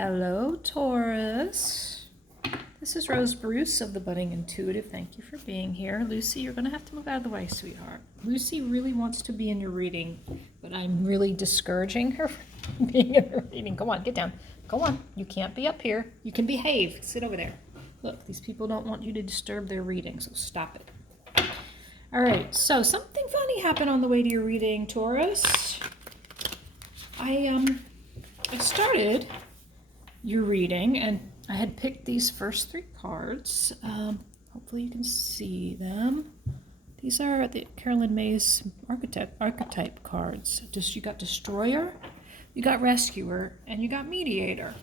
Hello, Taurus. This is Rose Bruce of the Budding Intuitive. Thank you for being here. Lucy, you're going to have to move out of the way, sweetheart. Lucy really wants to be in your reading, but I'm really discouraging her from being in her reading. Go on, get down. Go on. You can't be up here. You can behave. Sit over there. Look, these people don't want you to disturb their reading, so stop it. All right, so something funny happened on the way to your reading, Taurus. I started your reading, and I had picked these first three cards. Hopefully you can see them. These are the Carolyn Myss archetype cards. You got Destroyer, you got Rescuer, and you got Mediator.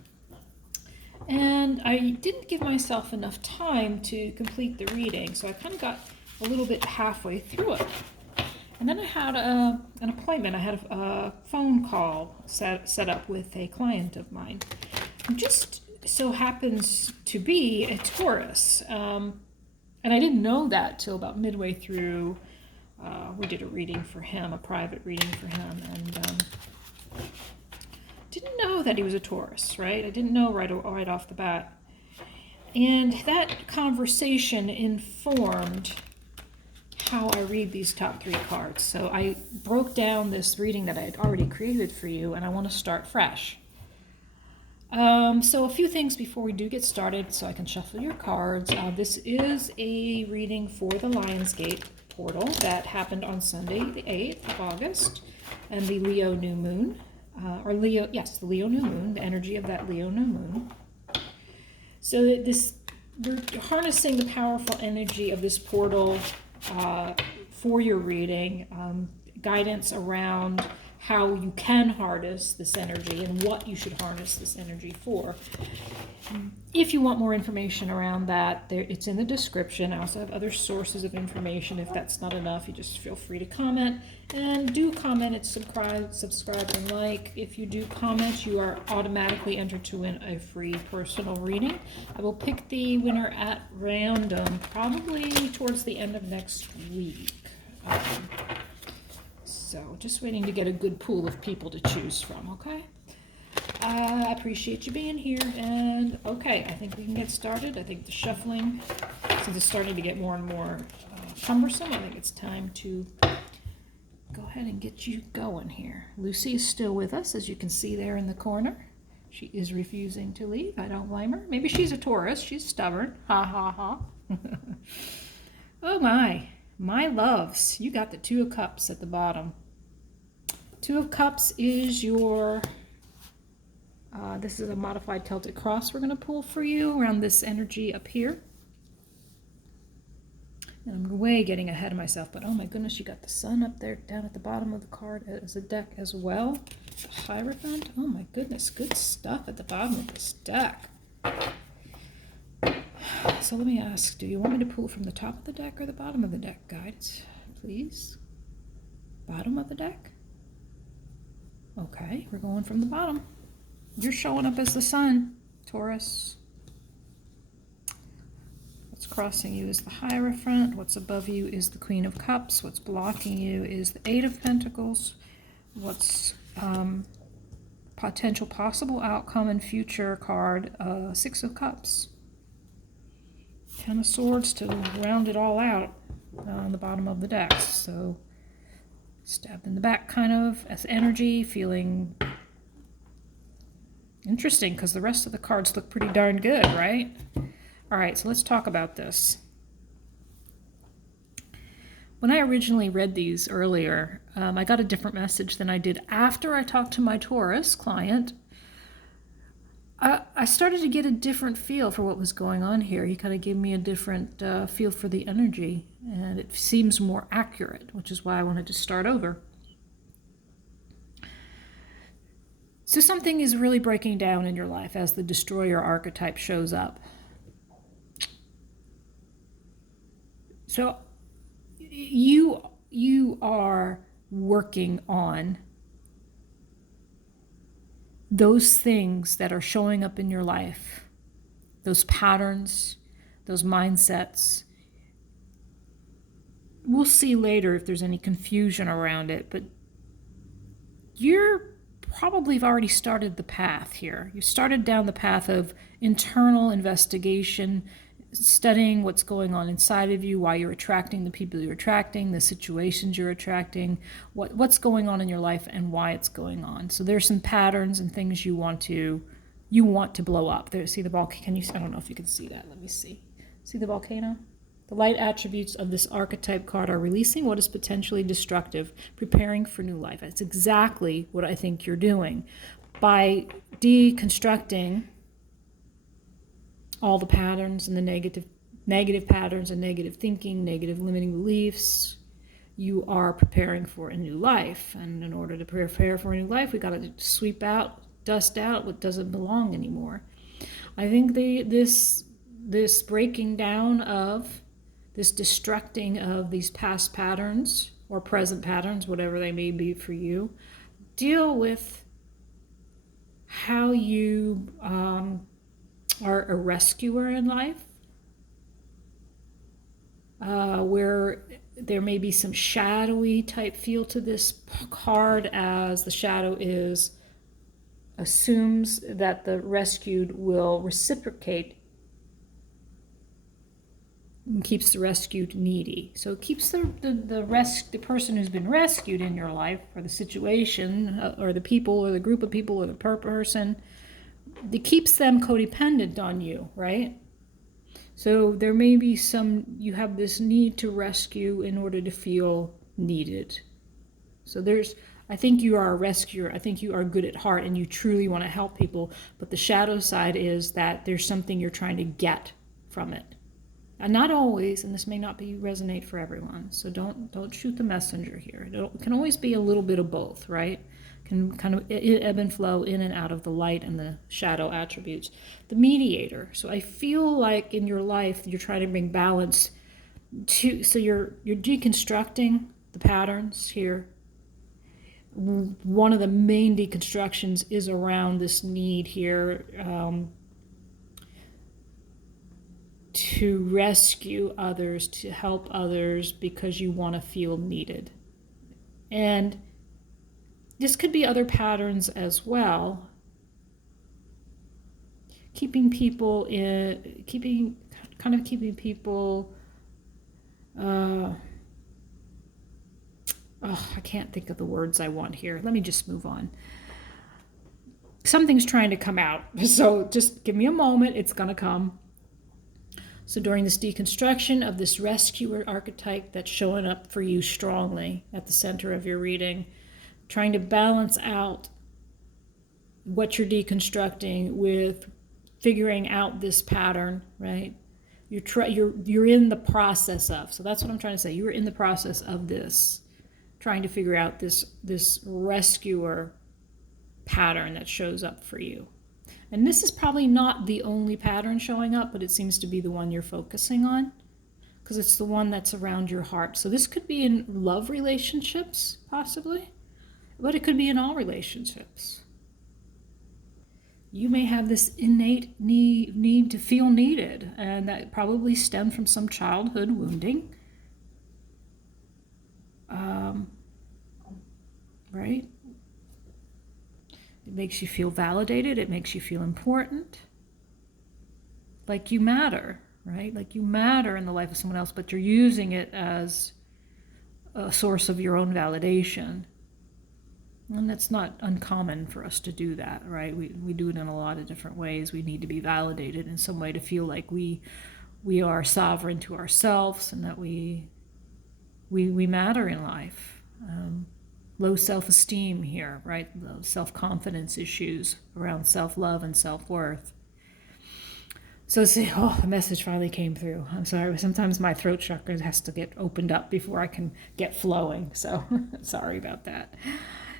And I didn't give myself enough time to complete the reading, so I kind of got a little bit halfway through it. And then I had an appointment. I had a phone call set up with a client of mine. It just so happens to be a Taurus. And I didn't know that till about midway through. We did a reading for him, a private reading for him. And didn't know that he was a Taurus, right? I didn't know right off the bat. And that conversation informed how I read these top three cards. So I broke down this reading that I had already created for you, and I want to start fresh. So a few things before we do get started, so I can shuffle your cards. This is a reading for the Lionsgate portal that happened on Sunday, the 8th of August, and the Leo new moon, the Leo new moon, the energy of that Leo new moon. So we're harnessing the powerful energy of this portal for your reading, guidance around how you can harness this energy and what you should harness this energy for. If you want more information around that, it's in the description. I also have other sources of information. If that's not enough, you just feel free to comment. And do comment and subscribe and like. If you do comment, you are automatically entered to win a free personal reading. I will pick the winner at random, probably towards the end of next week. So just waiting to get a good pool of people to choose from, okay? I appreciate you being here, and okay, I think we can get started. I think the shuffling, since it's starting to get more and more cumbersome, I think it's time to go ahead and get you going here. Lucy is still with us, as you can see there in the corner. She is refusing to leave. I don't blame her. Maybe she's a Taurus. She's stubborn. Ha, ha, ha. Oh, my loves. You got the Two of Cups at the bottom. Two of Cups is your... this is a modified Celtic cross we're going to pull for you around this energy up here. And I'm way getting ahead of myself, but oh my goodness, you got the Sun up there down at the bottom of the card as a deck as well. The Hierophant. Oh my goodness, good stuff at the bottom of this deck. So let me ask, do you want me to pull from the top of the deck or the bottom of the deck, guides? Please? Bottom of the deck? Okay, we're going from the bottom. You're showing up as the Sun, Taurus. What's crossing you is the Hierophant. What's above you is the Queen of Cups. What's blocking you is the Eight of Pentacles. What's potential possible outcome and future card, Six of Cups. Ten of Swords to round it all out on the bottom of the deck. So stabbed in the back kind of as energy, feeling interesting because the rest of the cards look pretty darn good, right? All right, so let's talk about this. When I originally read these earlier, I got a different message than I did after I talked to my Taurus client. I started to get a different feel for what was going on here. He kind of gave me a different feel for the energy, and it seems more accurate, which is why I wanted to start over. So something is really breaking down in your life as the Destroyer archetype shows up. So you are working on those things that are showing up in your life, those patterns, those mindsets. We'll see later if there's any confusion around it, but you're probably have already started the path here. You started down the path of internal investigation, studying what's going on inside of you, why you're attracting the people you're attracting, the situations you're attracting, what's going on in your life and why it's going on. So there's some patterns and things you want to blow up. There, see the volcano? I don't know if you can see that. Let me see. See the volcano? The light attributes of this archetype card are releasing what is potentially destructive, preparing for new life. That's exactly what I think you're doing. By deconstructing all the patterns and the negative patterns and negative thinking, negative limiting beliefs, you are preparing for a new life. And in order to prepare for a new life, we got to sweep out, dust out what doesn't belong anymore. I think this breaking down of this destructing of these past patterns or present patterns, whatever they may be for you, deal with how you are a rescuer in life, where there may be some shadowy type feel to this card, as the shadow assumes that the rescued will reciprocate and keeps the rescued needy. So it keeps the person who's been rescued in your life, or the situation, or the people, or the group of people, or the person, it keeps them codependent on you, right? So there may be you have this need to rescue in order to feel needed. So I think you are a rescuer. I think you are good at heart and you truly want to help people. But the shadow side is that there's something you're trying to get from it. And not always, and this may not resonate for everyone. So don't shoot the messenger here. It can always be a little bit of both, right? Can kind of ebb and flow in and out of the light and the shadow attributes. The mediator. So I feel like in your life you're trying to bring balance so you're deconstructing the patterns here. One of the main deconstructions is around this need here to rescue others, to help others because you want to feel needed. And this could be other patterns as well. Keeping people, I can't think of the words I want here. Let me just move on. Something's trying to come out. So just give me a moment. It's going to come. So during this deconstruction of this rescuer archetype that's showing up for you strongly at the center of your reading, trying to balance out what you're deconstructing with figuring out this pattern, right? You're in the process of. So that's what I'm trying to say. You're in the process of this, trying to figure out this rescuer pattern that shows up for you. And this is probably not the only pattern showing up, but it seems to be the one you're focusing on because it's the one that's around your heart. So this could be in love relationships, possibly, but it could be in all relationships. You may have this innate need to feel needed, and that probably stemmed from some childhood wounding. Right? It makes you feel validated. It makes you feel important. Like you matter, right? Like you matter in the life of someone else, but you're using it as a source of your own validation. And that's not uncommon for us to do that, right? We do it in a lot of different ways. We need to be validated in some way to feel like we are sovereign to ourselves and that we matter in life. Low self-esteem here, right? The self-confidence issues around self-love and self-worth. So see, the message finally came through. I'm sorry, sometimes my throat chakra has to get opened up before I can get flowing. So sorry about that.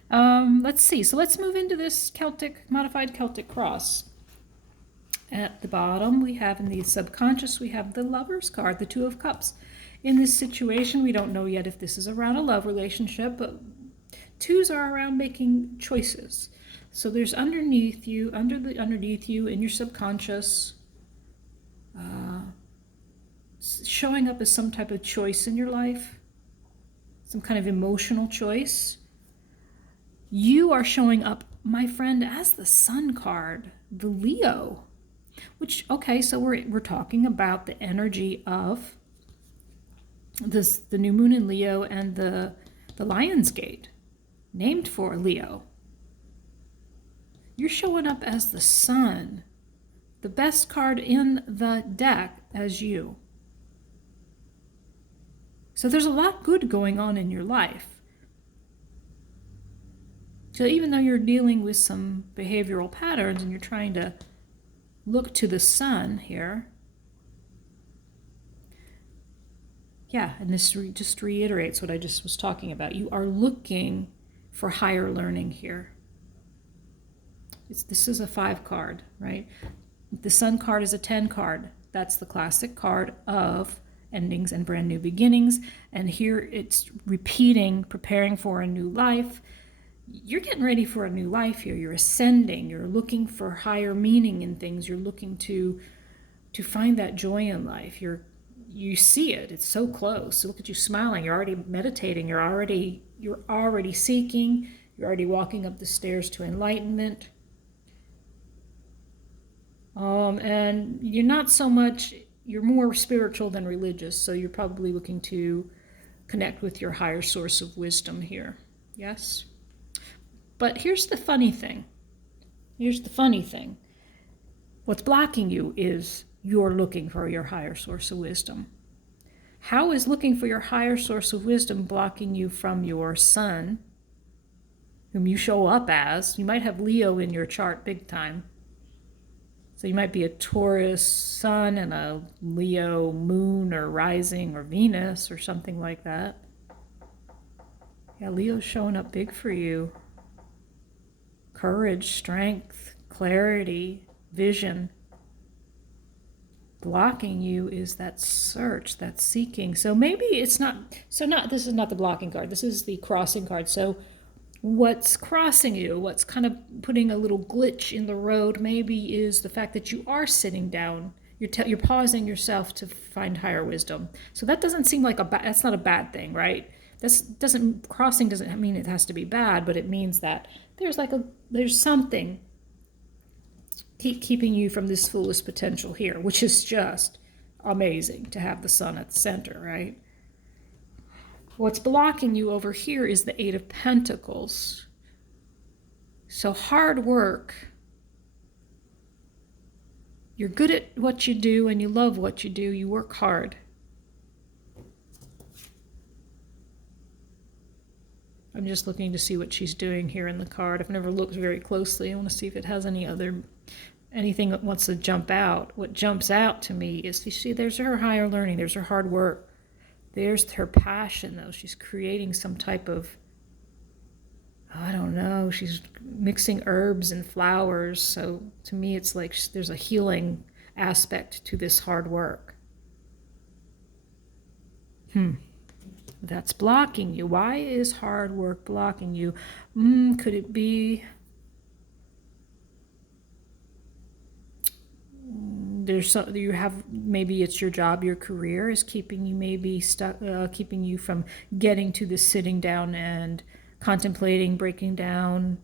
Let's see. So let's move into this modified Celtic cross. At the bottom, we have in the subconscious, we have the Lover's card, the Two of Cups. In this situation, we don't know yet if this is around a love relationship, but twos are around making choices. So there's underneath you in your subconscious, showing up as some type of choice in your life, some kind of emotional choice. You are showing up my friend, as the Sun card, the Leo, which, okay, so we're talking about the energy of this, the new moon in Leo, and the Lion's Gate, named for Leo. You're showing up as the Sun, the best card in the deck as you. So there's a lot good going on in your life. So even though you're dealing with some behavioral patterns and you're trying to look to the Sun here, yeah, and this just reiterates what I just was talking about. You are looking for higher learning here. This is a 5 card, right? The Sun card is a 10 card. That's the classic card of endings and brand new beginnings. And here it's repeating, preparing for a new life. You're getting ready for a new life here. You're ascending. You're looking for higher meaning in things. You're looking to find that joy in life. You see it. It's so close. Look at you smiling. You're already meditating. You're already seeking. You're already walking up the stairs to enlightenment. And you're not so much, you're more spiritual than religious, so you're probably looking to connect with your higher source of wisdom here. Yes? But here's the funny thing. What's blocking you is you're looking for your higher source of wisdom. How is looking for your higher source of wisdom blocking you from your Sun, whom you show up as? You might have Leo in your chart big time. So you might be a Taurus Sun and a Leo moon or rising or Venus or something like that. Yeah, Leo's showing up big for you. Courage, strength, clarity, vision. Blocking you is that search, that seeking. So maybe it's not, this is not the blocking card. This is the crossing card. So what's crossing you, what's kind of putting a little glitch in the road maybe is the fact that you are sitting down. You're pausing yourself to find higher wisdom. So that doesn't seem like that's not a bad thing, right? Crossing doesn't mean it has to be bad, but it means that there's something keeping you from this fullest potential here, which is just amazing to have the Sun at the center, right? What's blocking you over here is the 8 of Pentacles. So hard work. You're good at what you do and you love what you do. You work hard. I'm just looking to see what she's doing here in the card. I've never looked very closely. I want to see if it has anything that wants to jump out. What jumps out to me is, you see, there's her higher learning. There's her hard work. There's her passion, though. She's creating some type of, I don't know, she's mixing herbs and flowers. So to me, it's like there's a healing aspect to this hard work. That's blocking you. Why is hard work blocking you? Could it be maybe it's your job, your career is keeping you maybe stuck, keeping you from getting to the sitting down and contemplating, breaking down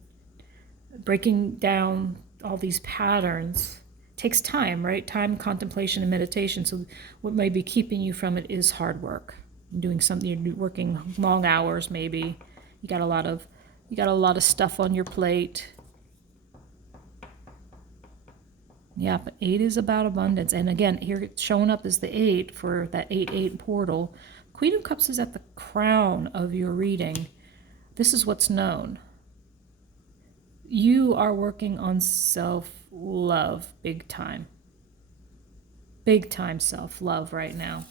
all these patterns. It takes time, right? Time, contemplation, and meditation. So what may be keeping you from it is hard work. Doing something, you're working long hours maybe. You got a lot of stuff on your plate. Yeah, but 8 is about abundance. And again, here it's showing up as the 8 for that 8-8 portal. Queen of Cups is at the crown of your reading. This is what's known. You are working on self-love big time. Big time self-love right now.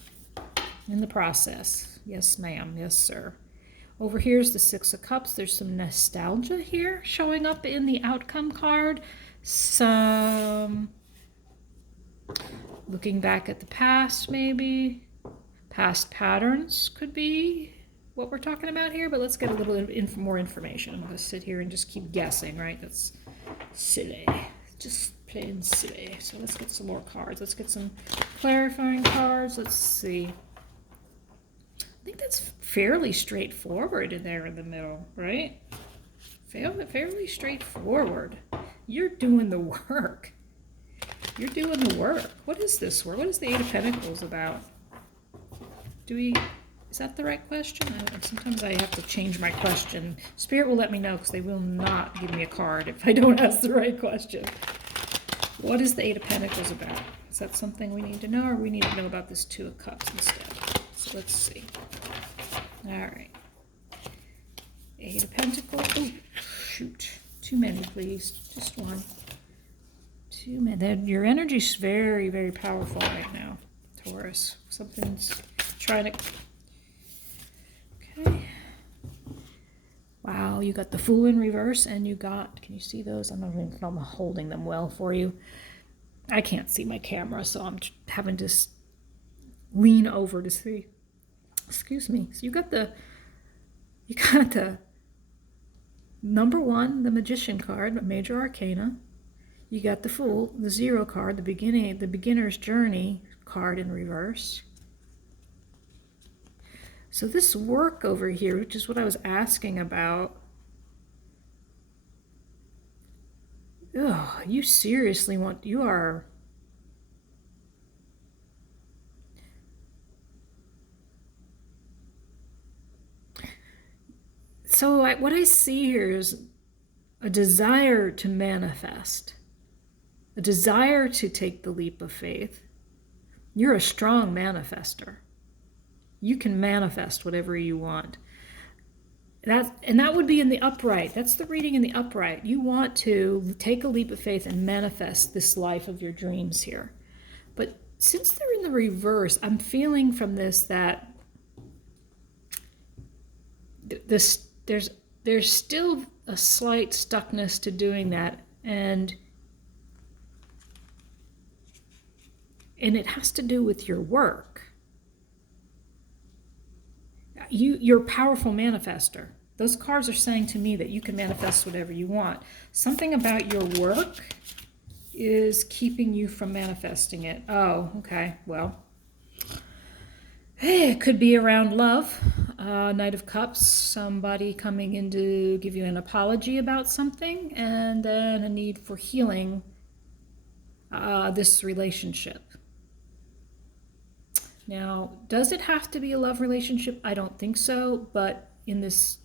In the process. Yes, ma'am. Yes, sir. Over here's the 6 of Cups. There's some nostalgia here showing up in the outcome card. Some looking back at the past, maybe. Past patterns could be what we're talking about here, but let's get a little more information. I'm going to sit here and just keep guessing, right? That's silly. Just plain silly. So let's get some more cards. Let's get some clarifying cards. Let's see. I think that's fairly straightforward in there in the middle, right? Fairly straightforward. You're doing the work. You're doing the work. What is this work? What is the Eight of Pentacles about? Is that the right question? Sometimes I have to change my question. Spirit will let me know because they will not give me a card if I don't ask the right question. What is the Eight of Pentacles about? Is that something we need to know, or we need to know about this Two of Cups instead? So let's see. All right. Eight of Pentacles. Oh, shoot. Too many, please. Just one. Too many. Your energy's very, very powerful right now, Taurus. Something's trying to... Okay. Wow, you got the Fool in reverse, and you got... Can you see those? I don't even know if I'm holding them well for you. I can't see my camera, so I'm having to lean over to see. Excuse me. So you got the number one, the Magician card, a major arcana. You got the Fool, the Zero card, the beginner's journey card in reverse. So this work over here, which is what I was asking about. Oh, you seriously you are... So what I see here is a desire to manifest, a desire to take the leap of faith. You're a strong manifester. You can manifest whatever you want. That would be in the upright. That's the reading in the upright. You want to take a leap of faith and manifest this life of your dreams here. But since they're in the reverse, I'm feeling from this that there's still a slight stuckness to doing that, and it has to do with your work. You're a powerful manifester. Those cards are saying to me that you can manifest whatever you want. Something about your work is keeping you from manifesting it. Oh, okay, well. Hey, it could be around love. Knight of Cups, somebody coming in to give you an apology about something, and then a need for healing this relationship. Now, does it have to be a love relationship? I don't think so, but in this,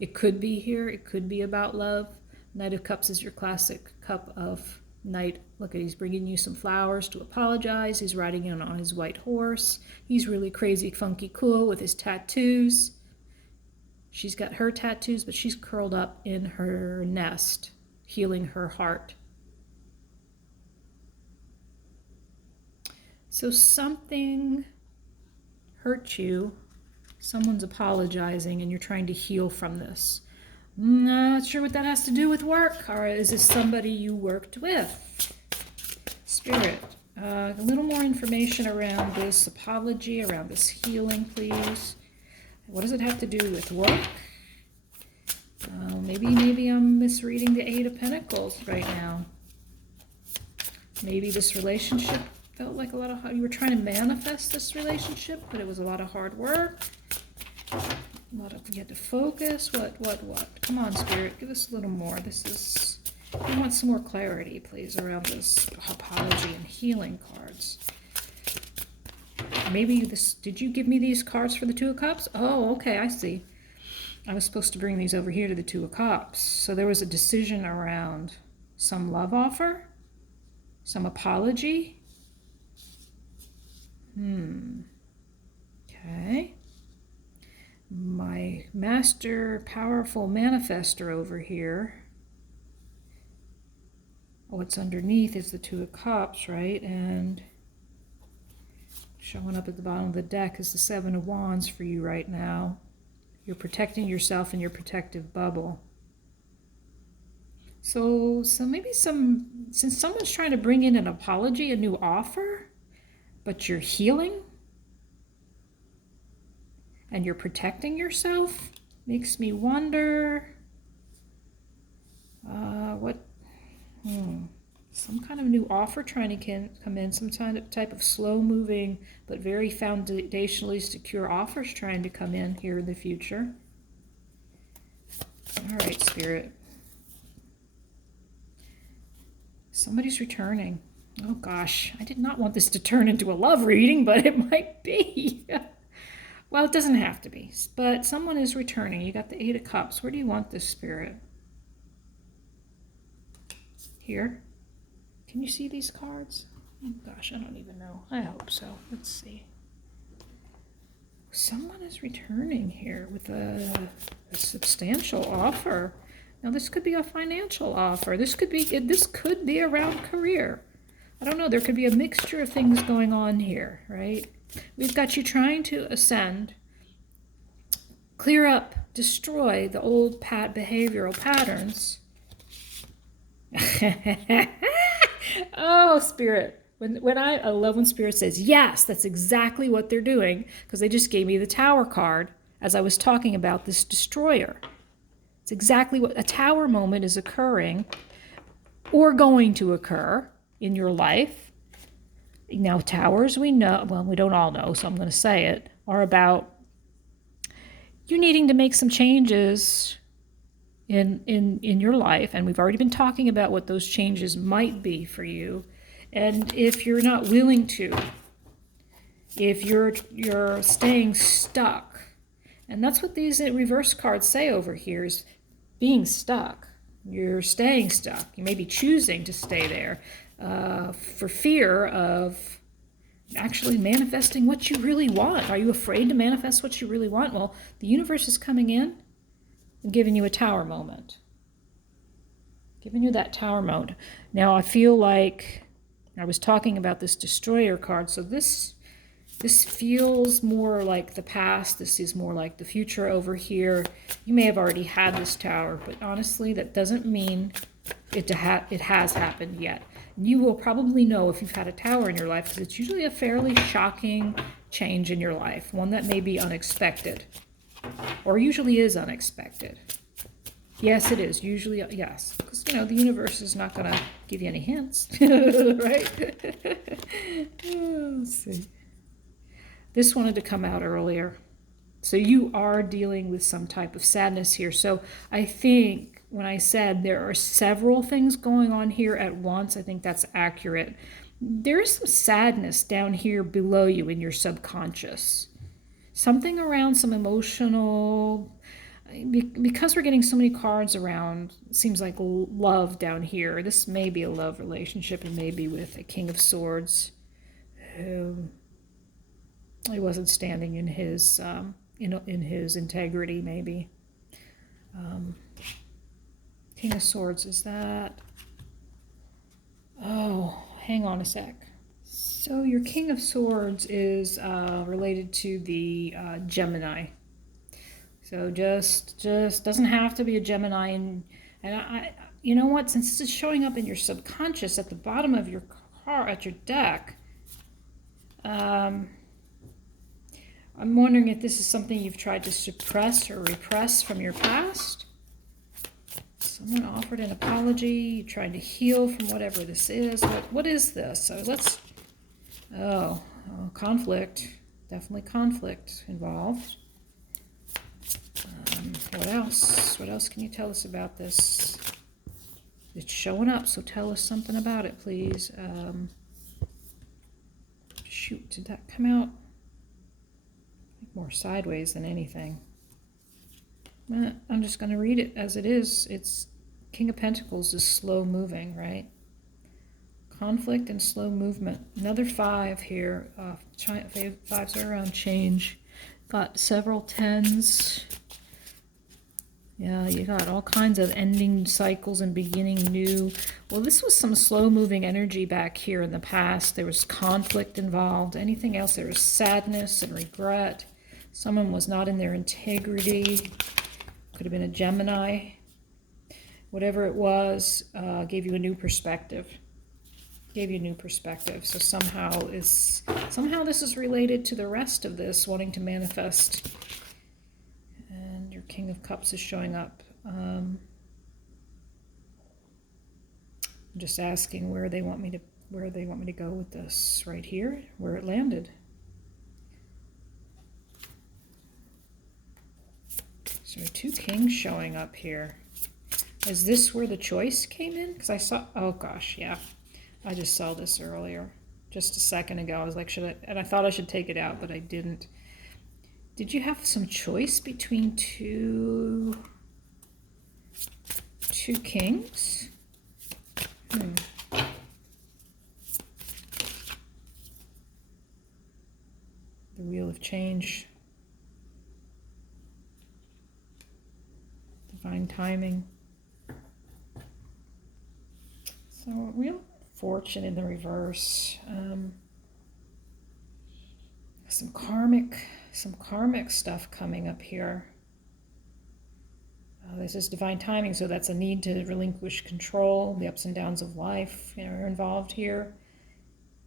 it could be here. It could be about love. Knight of Cups is your classic cup of Knight. Look at, he's bringing you some flowers to apologize. He's riding in on his white horse. He's really crazy, funky, cool with his tattoos. She's got her tattoos, but she's curled up in her nest, healing her heart. So something hurt you, someone's apologizing, and you're trying to heal from this. Not sure what that has to do with work, or is this somebody you worked with? Spirit, a little more information around this apology, around this healing, please. What does it have to do with work? Maybe I'm misreading the Eight of Pentacles right now. Maybe this relationship felt like a lot of, you were trying to manifest this relationship, but it was a lot of hard work. You had to focus. What? Come on, Spirit, give us a little more. I want some more clarity, please, around this apology and healing cards. Maybe did you give me these cards for the Two of Cups? Oh, okay, I see. I was supposed to bring these over here to the Two of Cups. So there was a decision around some love offer, some apology. Okay. My master powerful manifester over here. What's underneath is the Two of Cups, right? And showing up at the bottom of the deck is the Seven of Wands for you right now. You're protecting yourself in your protective bubble. So maybe since someone's trying to bring in an apology, a new offer, but you're healing and you're protecting yourself, makes me wonder some kind of new offer trying to come in, some type of slow-moving but very foundationally secure offers trying to come in here in the future. All right, Spirit. Somebody's returning. Oh gosh, I did not want this to turn into a love reading, but it might be. Well, it doesn't have to be, but someone is returning. You got the Eight of Cups. Where do you want this, Spirit? Here? Can you see these cards? Oh gosh, I don't even know. I hope so. Let's see. Someone is returning here with a substantial offer. Now, this could be a financial offer. This could be around career. I don't know. There could be a mixture of things going on here, right? We've got you trying to ascend, clear up, destroy the old behavioral patterns. Oh, Spirit. I love when Spirit says, yes, that's exactly what they're doing, because they just gave me the Tower card as I was talking about this destroyer. It's exactly what a Tower moment is occurring or going to occur in your life. Now, Towers, we know, well, we don't all know, so I'm going to say it, are about you needing to make some changes in your life, and we've already been talking about what those changes might be for you. And if you're not willing to, if you're staying stuck, and that's what these reverse cards say over here, is being stuck. You're staying stuck. You may be choosing to stay there for fear of actually manifesting what you really want. Are you afraid to manifest what you really want? Well, the universe is coming in and giving you a Tower moment. Giving you that Tower moment. Now, I feel like I was talking about this Destroyer card, so this feels more like the past. This is more like the future over here. You may have already had this Tower, but honestly, that doesn't mean it has happened yet. You will probably know if you've had a Tower in your life, because it's usually a fairly shocking change in your life, one that may be unexpected, or usually is unexpected. Yes, it is. Usually, yes. Because, the universe is not going to give you any hints, right? Let's see. This wanted to come out earlier. So you are dealing with some type of sadness here. So I think when I said there are several things going on here at once, I think that's accurate. There is some sadness down here below you in your subconscious. Something around some emotional, because we're getting so many cards around, it seems like love down here. This may be a love relationship, and maybe with a King of Swords who he wasn't standing in his in his integrity, maybe. King of Swords, is that? Oh, hang on a sec. So your King of Swords is related to the Gemini. So just doesn't have to be a Gemini. And I, you know what? Since this is showing up in your subconscious at the bottom of your at your deck, I'm wondering if this is something you've tried to suppress or repress from your past. Someone offered an apology. You tried to heal from whatever this is. What is this? So let's. Oh, conflict. Definitely conflict involved. What else? What else can you tell us about this? It's showing up, so tell us something about it, please. Shoot, did that come out? More sideways than anything. I'm just going to read it as it is. It's King of Pentacles is slow moving, right? Conflict and slow movement. Another 5 here. 5s are around change. Got several 10s. Yeah, you got all kinds of ending cycles and beginning new. Well, this was some slow-moving energy back here in the past. There was conflict involved. Anything else? There was sadness and regret. Someone was not in their integrity. Could have been a Gemini. Whatever it was, gave you a new perspective. Gave you a new perspective. So somehow this is related to the rest of this, wanting to manifest. And your King of Cups is showing up. I'm just asking where they want me to go with this. Right here, where it landed. So There are two kings showing up here. Is this where the choice came in? Because I saw, oh gosh, yeah. I just saw this earlier, just a second ago. I was like, should I, and I thought I should take it out, but I didn't. Did you have some choice between two kings? The Wheel of Change. Divine timing. So Wheel of Fortune in the reverse. Some karmic stuff coming up here. This is divine timing, so that's a need to relinquish control. The ups and downs of life are involved here.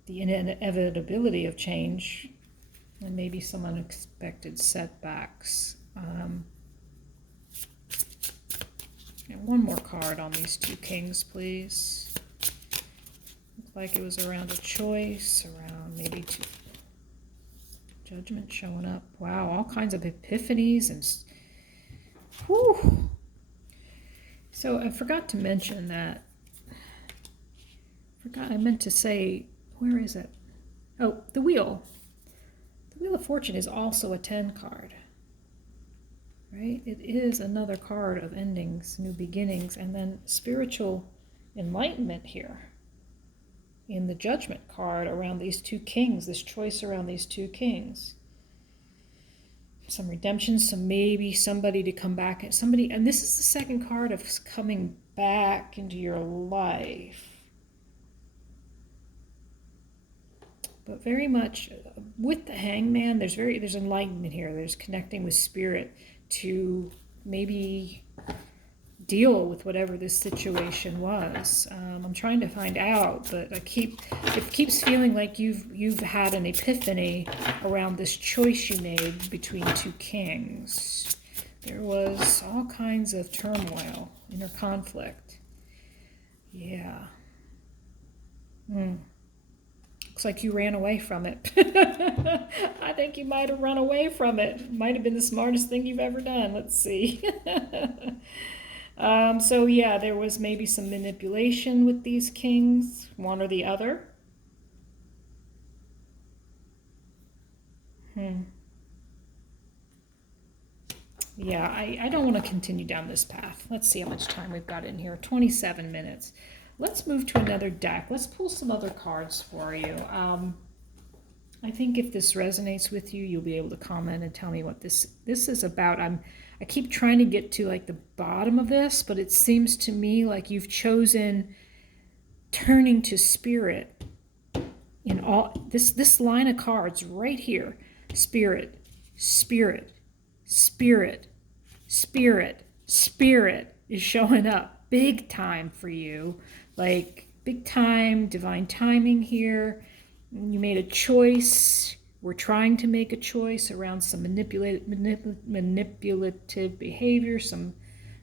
The inevitability of change, and maybe some unexpected setbacks. And one more card on these two kings, please. Looks like it was around a choice, around maybe two. Judgment showing up. Wow, all kinds of epiphanies and whew. So I forgot to mention that. I meant to say, where is it? Oh, the wheel. The Wheel of Fortune is also a 10 card. Right? It is another card of endings, new beginnings, and then spiritual enlightenment here. In the Judgment card around these two kings, this choice around these two kings. Some redemption, some maybe somebody to come back, and somebody, and this is the second card of coming back into your life. But very much with the Hangman, there's enlightenment here. There's connecting with spirit to maybe deal with whatever this situation was. I'm trying to find out, but it keeps feeling like you've had an epiphany around this choice you made between two kings. There was all kinds of turmoil, inner conflict. Yeah. Looks like you ran away from it. I think you might have run away from it. Might have been the smartest thing you've ever done. Let's see. So yeah, there was maybe some manipulation with these kings, one or the other. Yeah, I don't want to continue down this path. Let's see how much time we've got in here. 27 minutes. Let's move to another deck. Let's pull some other cards for you. I think if this resonates with you, you'll be able to comment and tell me what this is about. I keep trying to get to like the bottom of this, but it seems to me like you've chosen turning to spirit in all this line of cards right here. Spirit, spirit, spirit, spirit, spirit is showing up big time for you. Like big time divine timing here. You made a choice. We're trying to make a choice around some manipulative behavior, some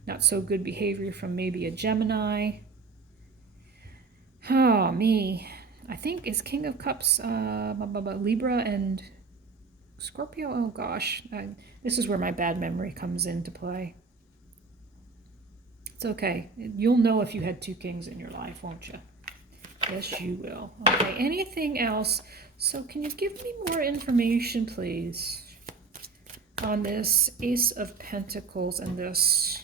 not so good behavior from maybe a Gemini. Oh, me. I think it's King of Cups, Libra and Scorpio. Oh gosh, this is where my bad memory comes into play. It's okay. You'll know if you had two kings in your life, won't you? Yes, you will. Okay, anything else? So can you give me more information, please, on this Ace of Pentacles and this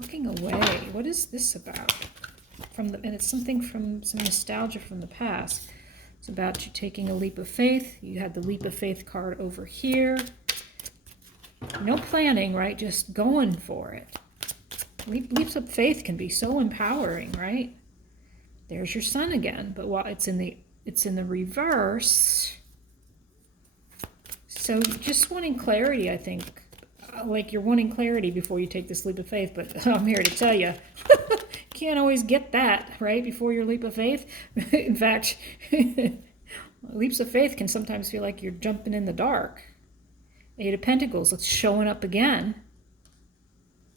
walking away? What is this about? And it's something from some nostalgia from the past. It's about you taking a leap of faith. You had the leap of faith card over here. No planning, right? Just going for it. Leaps of faith can be so empowering, right? There's your sun again, but while it's in the reverse. So just wanting clarity, I think. Like you're wanting clarity before you take this leap of faith, but I'm here to tell you, can't always get that, right, before your leap of faith. In fact, leaps of faith can sometimes feel like you're jumping in the dark. Eight of Pentacles, it's showing up again.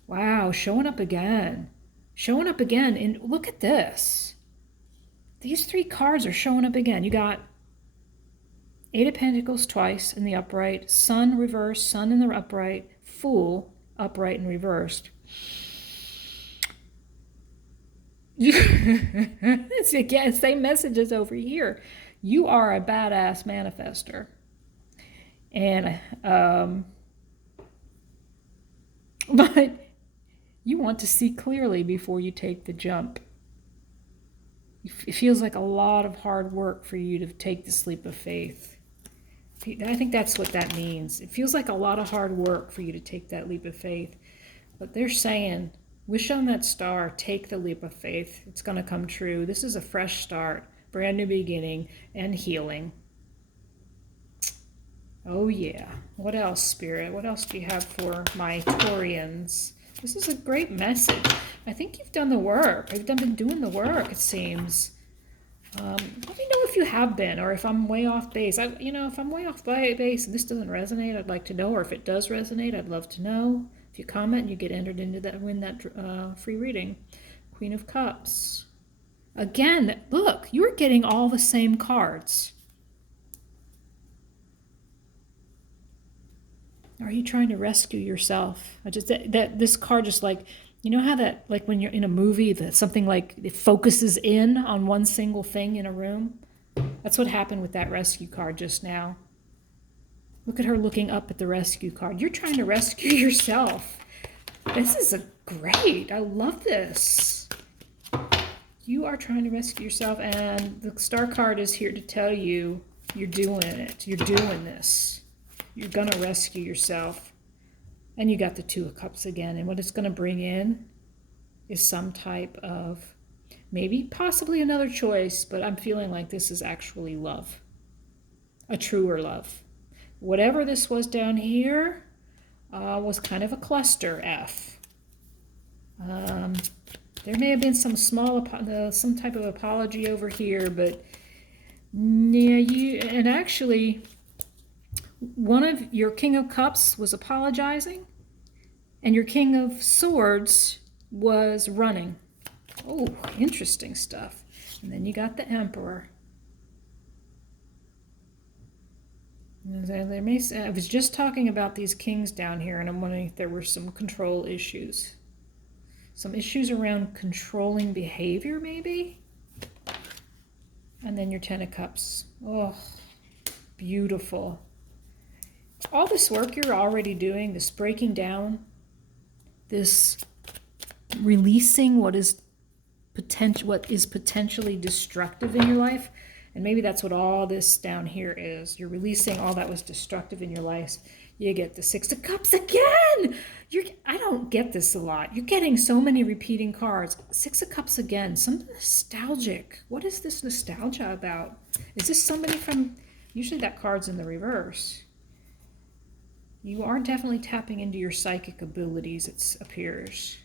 Wow, showing up again. Showing up again, and look at this. These three cards are showing up again. You got Eight of Pentacles twice in the upright, Sun reverse, Sun in the upright, Fool, upright and reversed. It's again, same messages over here. You are a badass manifester. And, but you want to see clearly before you take the jump. It feels like a lot of hard work for you to take this leap of faith. I think that's what that means. It feels like a lot of hard work for you to take that leap of faith. But they're saying, wish on that star, take the leap of faith. It's going to come true. This is a fresh start, brand new beginning, and healing. Oh yeah. What else, Spirit? What else do you have for my Taurians? This is a great message. I think you've done the work. You've been doing the work, it seems. Let me know if you have been, or if I'm way off base. If I'm way off base and this doesn't resonate, I'd like to know. Or if it does resonate, I'd love to know. If you comment, you get entered into that, win that free reading. Queen of Cups. Again, look, you're getting all the same cards. Are you trying to rescue yourself? This card just like, you know how that, like when you're in a movie, that something like it focuses in on one single thing in a room? That's what happened with that rescue card just now. Look at her looking up at the rescue card. You're trying to rescue yourself. This is great. I love this. You are trying to rescue yourself, and the star card is here to tell you you're doing it. You're doing this. You're going to rescue yourself. And you got the Two of Cups again. And what it's going to bring in is some type of, possibly another choice, but I'm feeling like this is actually love. A truer love. Whatever this was down here was kind of a cluster F. There may have been some some type of apology over here, but yeah, and actually, one of your King of Cups was apologizing, and your King of Swords was running. Oh, interesting stuff. And then you got the Emperor. I was just talking about these kings down here, and I'm wondering if there were some control issues. Some issues around controlling behavior, maybe? And then your Ten of Cups. Oh, beautiful. All this work you're already doing, this breaking down, this releasing what is potentially destructive in your life, and maybe that's what all this down here is. You're releasing all that was destructive in your life. You get the Six of Cups again. I don't get this a lot. You're getting so many repeating cards. Six of Cups again. Something nostalgic. What is this nostalgia about? Is this somebody from... Usually that card's in the reverse. You are definitely tapping into your psychic abilities, it appears.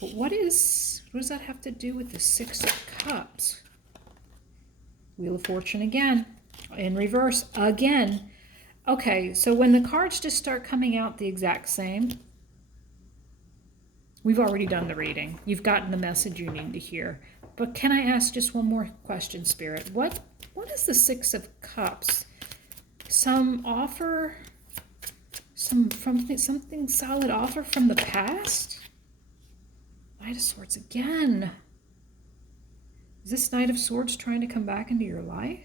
But what does that have to do with the Six of Cups? Wheel of Fortune again. In reverse again. Okay, so when the cards just start coming out the exact same, we've already done the reading. You've gotten the message you need to hear. But can I ask just one more question, Spirit? What is the Six of Cups? Some offer, something solid offer from the past? Knight of Swords again. Is this Knight of Swords trying to come back into your life?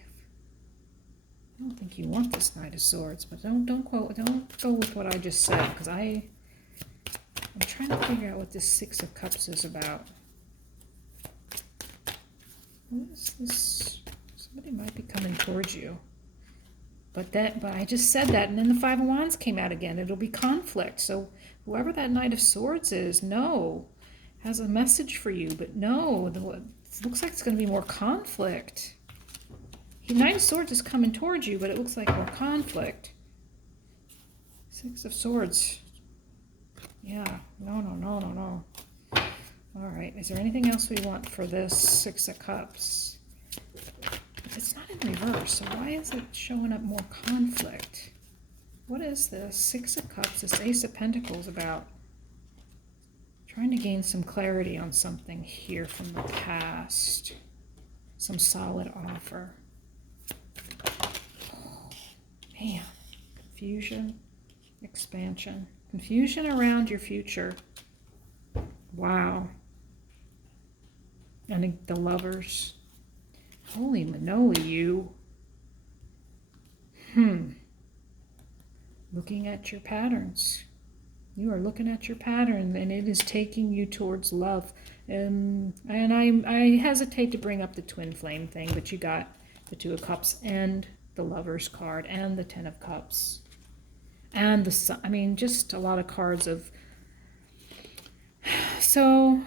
I don't think you want this Knight of Swords, but don't go with what I just said, because I'm trying to figure out what this Six of Cups is about. What is this? Somebody might be coming towards you. But I just said that, and then the Five of Wands came out again. It'll be conflict. So whoever that Knight of Swords is, has a message for you. But it looks like it's going to be more conflict. The Knight of Swords is coming towards you, but it looks like more conflict. Six of Swords. Yeah, no. All right, is there anything else we want for this Six of Cups? It's not in reverse, so why is it showing up more conflict? What is this Six of Cups, this Ace of Pentacles about? Trying to gain some clarity on something here from the past. Some solid offer. Oh, man. Confusion, expansion. Confusion around your future. Wow. And the Lovers. Holy manoli, you. Looking at your patterns. You are looking at your pattern, and it is taking you towards love. And I hesitate to bring up the twin flame thing, but you got the Two of Cups and the Lovers card and the Ten of Cups. And the Sun. I mean, just a lot of cards of... So,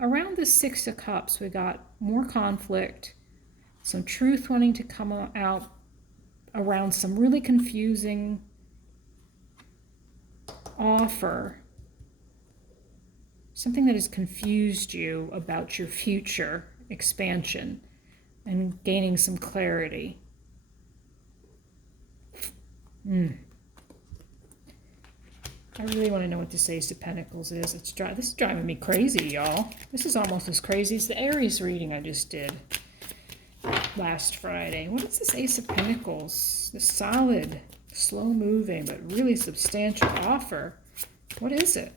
around the Six of Cups, we got more conflict, some truth wanting to come out around some really confusing offer. Something that has confused you about your future expansion and gaining some clarity. I really want to know what this Ace of Pentacles is. This is driving me crazy, y'all. This is almost as crazy as the Aries reading I just did last Friday. What is this Ace of Pentacles? The solid, slow-moving, but really substantial offer. What is it?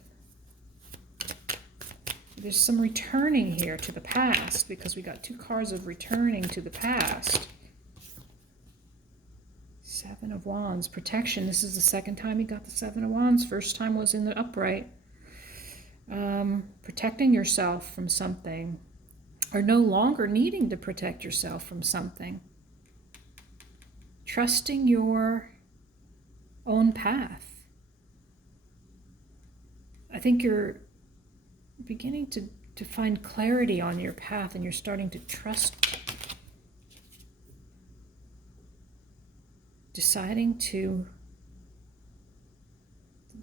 There's some returning here to the past, because we got two cards of returning to the past. Seven of Wands, protection. This is the second time you got the Seven of Wands. First time was in the upright. Protecting yourself from something, or no longer needing to protect yourself from something. Trusting your own path. I think you're beginning to find clarity on your path, and you're starting to trust. Deciding to,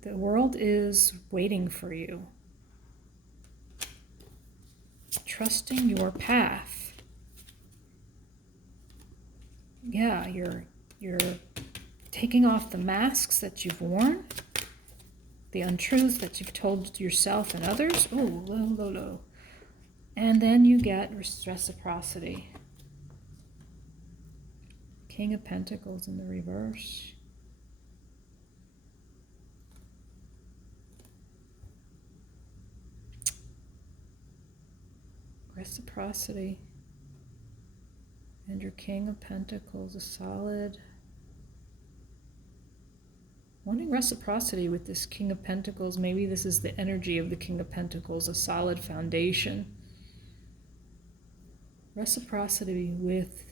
the world is waiting for you. Trusting your path. Yeah, you're taking off the masks that you've worn, the untruths that you've told yourself and others. Oh, low. And then you get reciprocity. King of Pentacles in the reverse. Reciprocity. And your King of Pentacles, a solid. Wanting reciprocity with this King of Pentacles. Maybe this is the energy of the King of Pentacles, a solid foundation. Reciprocity with...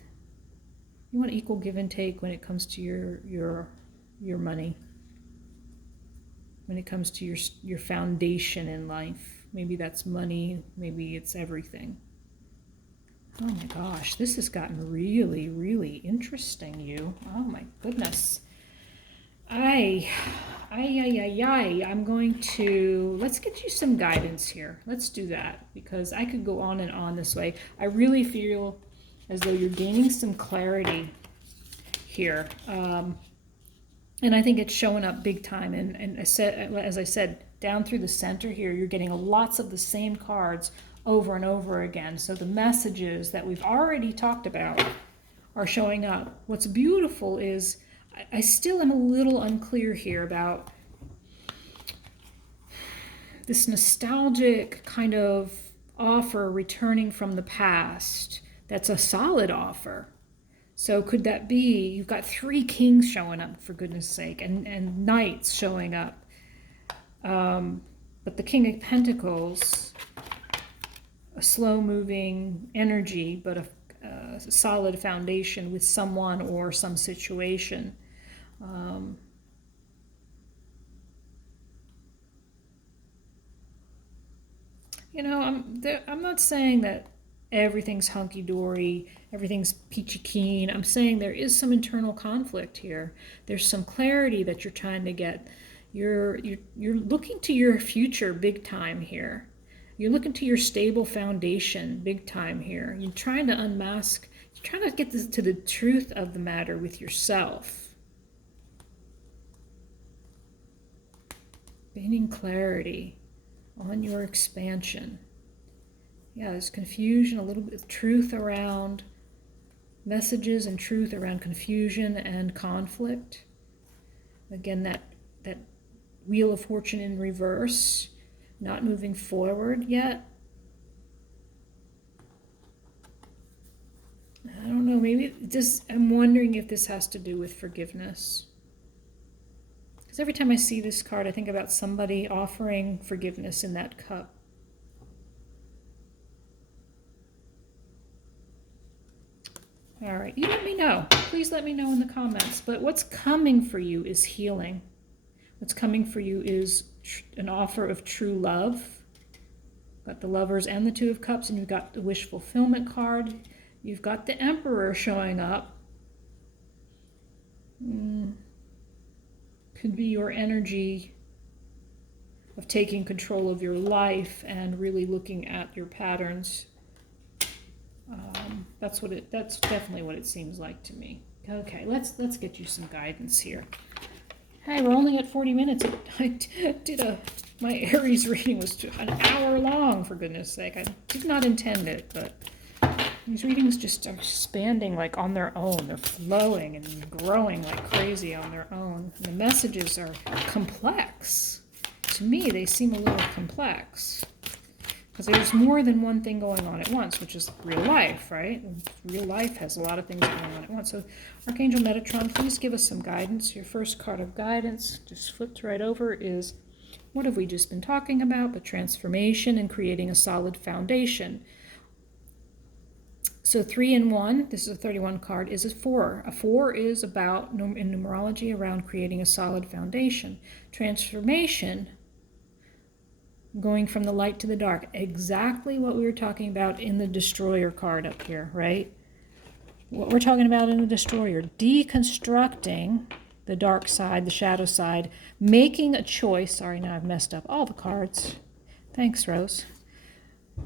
You want equal give and take when it comes to your money. When it comes to your foundation in life. Maybe that's money, maybe it's everything. Oh my gosh, this has gotten really, really interesting, you. Oh my goodness. I'm going to, let's get you some guidance here. Let's do that, because I could go on and on this way. I really feel as though you're gaining some clarity here. And I think it's showing up big time. And as I said, down through the center here, you're getting lots of the same cards over and over again. So the messages that we've already talked about are showing up. What's beautiful is I still am a little unclear here about this nostalgic kind of offer returning from the past. That's a solid offer. So could that be, you've got three kings showing up, for goodness sake, and knights showing up. But the King of Pentacles, a slow-moving energy, but a solid foundation with someone or some situation. You know, I'm not saying that everything's hunky-dory, everything's peachy keen. I'm saying there is some internal conflict here. There's some clarity that you're trying to get. You're looking to your future big time here. You're looking to your stable foundation big time here. You're trying to unmask, you're trying to get this to the truth of the matter with yourself. Gaining clarity on your expansion. Yeah, there's confusion, a little bit of truth around messages and truth around confusion and conflict. Again, that Wheel of Fortune in reverse, not moving forward yet. I don't know, maybe this, I'm wondering if this has to do with forgiveness. Because every time I see this card, I think about somebody offering forgiveness in that cup. All right, you let me know. Please let me know in the comments. But what's coming for you is healing. What's coming for you is an offer of true love. Got the Lovers and the Two of Cups, and you've got the Wish Fulfillment card. You've got the Emperor showing up. Could be your energy of taking control of your life and really looking at your patterns. That's definitely what it seems like to me. Okay, let's get you some guidance here. Hey, we're only at 40 minutes. My Aries reading was an hour long, for goodness sake. I did not intend it, but these readings just are expanding like on their own. They're flowing and growing like crazy on their own. And the messages are complex. To me, they seem a little complex. Because there's more than one thing going on at once, which is real life, right? Real life has a lot of things going on at once. So Archangel Metatron, please give us some guidance. Your first card of guidance, just flipped right over, is what have we just been talking about? But transformation and creating a solid foundation. So 3 and 1, this is a 31 card, is a 4. A 4 is about, in numerology, around creating a solid foundation. Transformation, going from the light to the dark, exactly what we were talking about in the Destroyer card up here, right? What we're talking about in the Destroyer, deconstructing the dark side, the shadow side, making a choice. Sorry, now I've messed up all the cards. Thanks, Rose.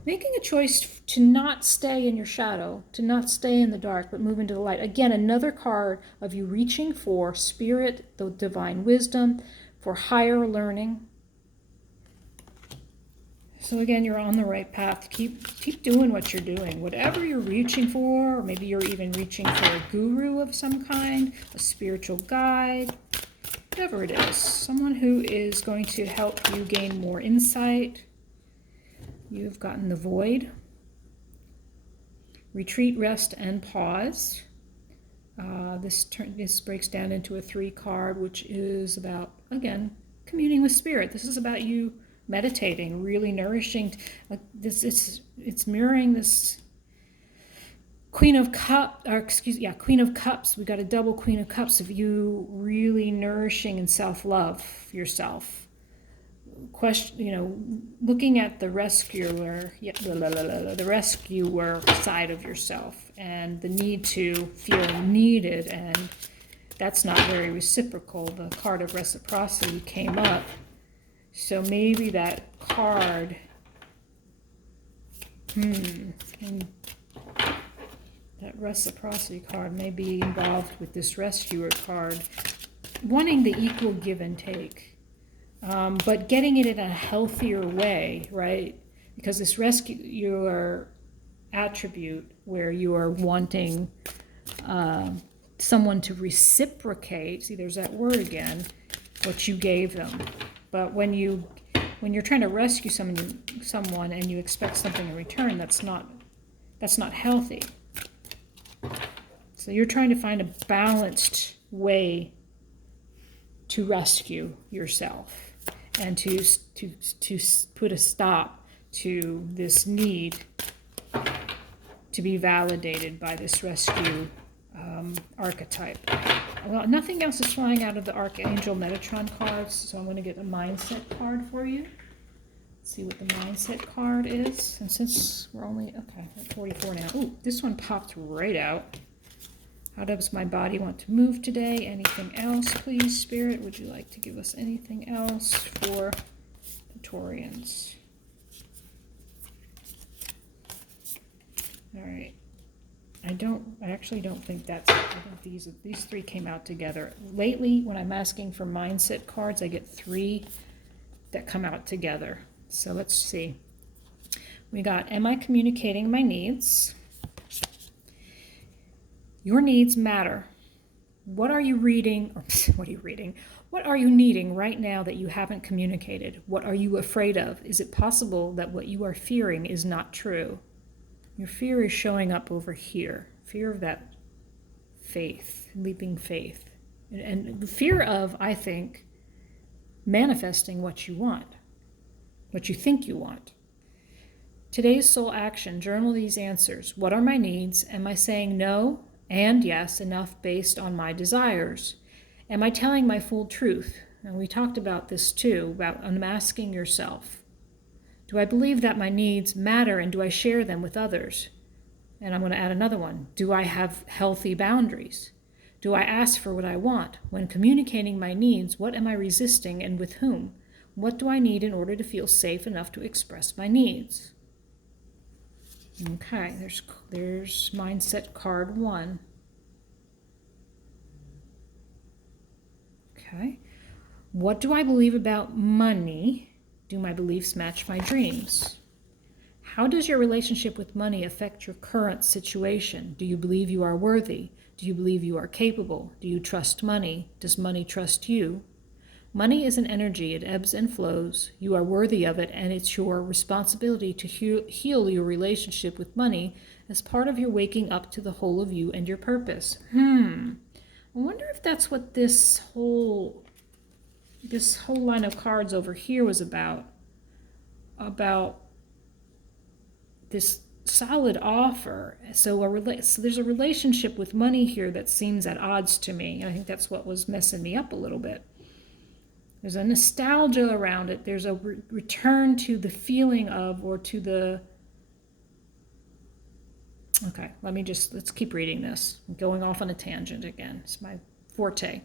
Making a choice to not stay in your shadow, to not stay in the dark, but move into the light. Again, another card of you reaching for spirit, the divine wisdom, for higher learning. So again, you're on the right path. Keep doing what you're doing. Whatever you're reaching for, or maybe you're even reaching for a guru of some kind, a spiritual guide, whatever it is. Someone who is going to help you gain more insight. You've gotten the Void. Retreat, rest, and pause. This breaks down into a 3 card, which is about, again, communing with spirit. This is about you meditating, really nourishing. It's mirroring this Queen of Cups. We got a double Queen of Cups of you really nourishing and self-love yourself. Looking at the rescuer side of yourself and the need to feel needed, and that's not very reciprocal. The card of reciprocity came up. So maybe that card, that reciprocity card may be involved with this rescuer card, wanting the equal give and take. But getting it in a healthier way, right? Because this rescuer attribute where you are wanting someone to reciprocate, see there's that word again, what you gave them. But when you're trying to rescue someone and you expect something in return, that's not healthy. So you're trying to find a balanced way to rescue yourself and to put a stop to this need to be validated by this rescue archetype. Well, nothing else is flying out of the Archangel Metatron cards, so I'm going to get a mindset card for you. Let's see what the mindset card is. And since we're only, at 44 now. Ooh, this one popped right out. How does my body want to move today? Anything else, please, Spirit? Would you like to give us anything else for the Taurians? All right. I actually don't think that's, I think these 3 came out together. Lately, when I'm asking for mindset cards, I get 3 that come out together. So let's see. We got, am I communicating my needs? Your needs matter. What are you reading? Or what are you reading? What are you needing right now that you haven't communicated? What are you afraid of? Is it possible that what you are fearing is not true? Your fear is showing up over here. Fear of that faith, leaping faith. And the fear of, I think, manifesting what you want, what you think you want. Today's soul action, journal these answers. What are my needs? Am I saying no and yes enough based on my desires? Am I telling my full truth? And we talked about this too, about unmasking yourself. Do I believe that my needs matter and do I share them with others? And I'm going to add another one. Do I have healthy boundaries? Do I ask for what I want? When communicating my needs, what am I resisting and with whom? What do I need in order to feel safe enough to express my needs? Okay, there's mindset card 1. Okay. What do I believe about money? Do my beliefs match my dreams? How does your relationship with money affect your current situation? Do you believe you are worthy? Do you believe you are capable? Do you trust money? Does money trust you? Money is an energy. It ebbs and flows. You are worthy of it, and it's your responsibility to heal your relationship with money as part of your waking up to the whole of you and your purpose. I wonder if that's what this whole line of cards over here was about this solid offer. So there's a relationship with money here that seems at odds to me. And I think that's what was messing me up a little bit. There's a nostalgia around it. There's a return to the feeling of, or to the... Okay, let's keep reading this. I'm going off on a tangent again. It's my forte.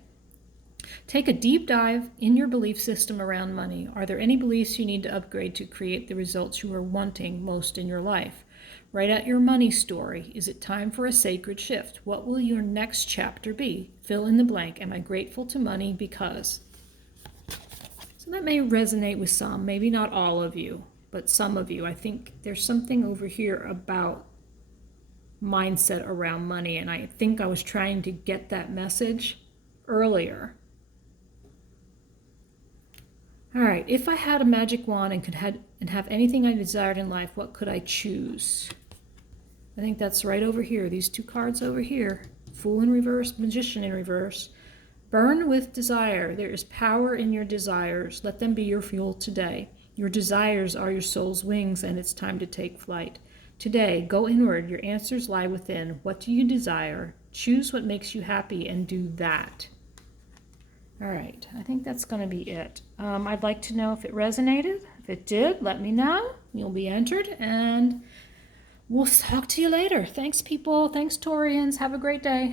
Take a deep dive in your belief system around money. Are there any beliefs you need to upgrade to create the results you are wanting most in your life? Write out your money story. Is it time for a sacred shift? What will your next chapter be? Fill in the blank. Am I grateful to money because... So that may resonate with some, maybe not all of you, but some of you. I think there's something over here about mindset around money, and I think I was trying to get that message earlier. All right, if I had a magic wand and could have anything I desired in life, what could I choose? I think that's right over here, these 2 cards over here. Fool in reverse, Magician in reverse. Burn with desire. There is power in your desires. Let them be your fuel today. Your desires are your soul's wings, and it's time to take flight. Today, go inward. Your answers lie within. What do you desire? Choose what makes you happy and do that. All right, I think that's going to be it. I'd like to know if it resonated. If it did, let me know. You'll be entered, and we'll talk to you later. Thanks, people. Thanks, Taurians. Have a great day.